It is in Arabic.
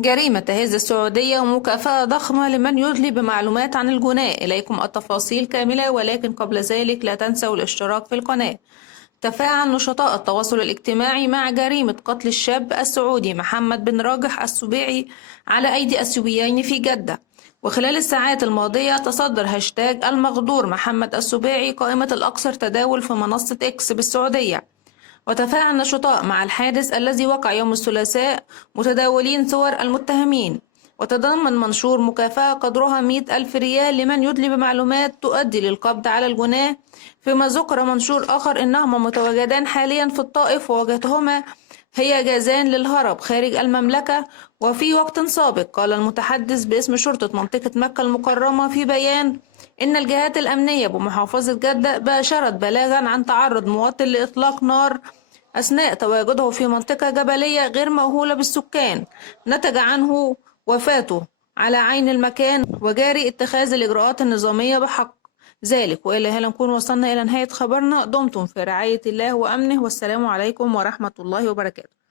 جريمة تهز السعودية ومكافأة ضخمة لمن يدلي بمعلومات عن الجناة. إليكم التفاصيل كاملة، ولكن قبل ذلك لا تنسوا الاشتراك في القناة. تفاعل نشطاء التواصل الاجتماعي مع جريمة قتل الشاب السعودي محمد بن راجح السبيعي على أيدي السويين في جدة. وخلال الساعات الماضية تصدر هاشتاج المغدور محمد السبيعي قائمة الأكثر تداول في منصة إكس بالسعودية. وتفاعل النشطاء مع الحادث الذي وقع يوم الثلاثاء، متداولين صور المتهمين. وتضمن منشور مكافأة قدرها 100 ألف ريال لمن يدلي بمعلومات تؤدي للقبض على الجناه. فيما ذكر منشور آخر أنهما متواجدان حاليا في الطائف، ووجهتهما هي جازان للهرب خارج المملكة. وفي وقت سابق قال المتحدث باسم شرطة منطقة مكة المكرمة في بيان إن الجهات الأمنية بمحافظة جدة باشرت بلاغا عن تعرض مواطن لإطلاق نار أثناء تواجده في منطقة جبلية غير مأهولة بالسكان، نتج عنه وفاته على عين المكان، وجاري اتخاذ الإجراءات النظامية بحق ذلك. وإلى هنا نكون وصلنا إلى نهاية خبرنا. دمتم في رعاية الله وأمنه، والسلام عليكم ورحمة الله وبركاته.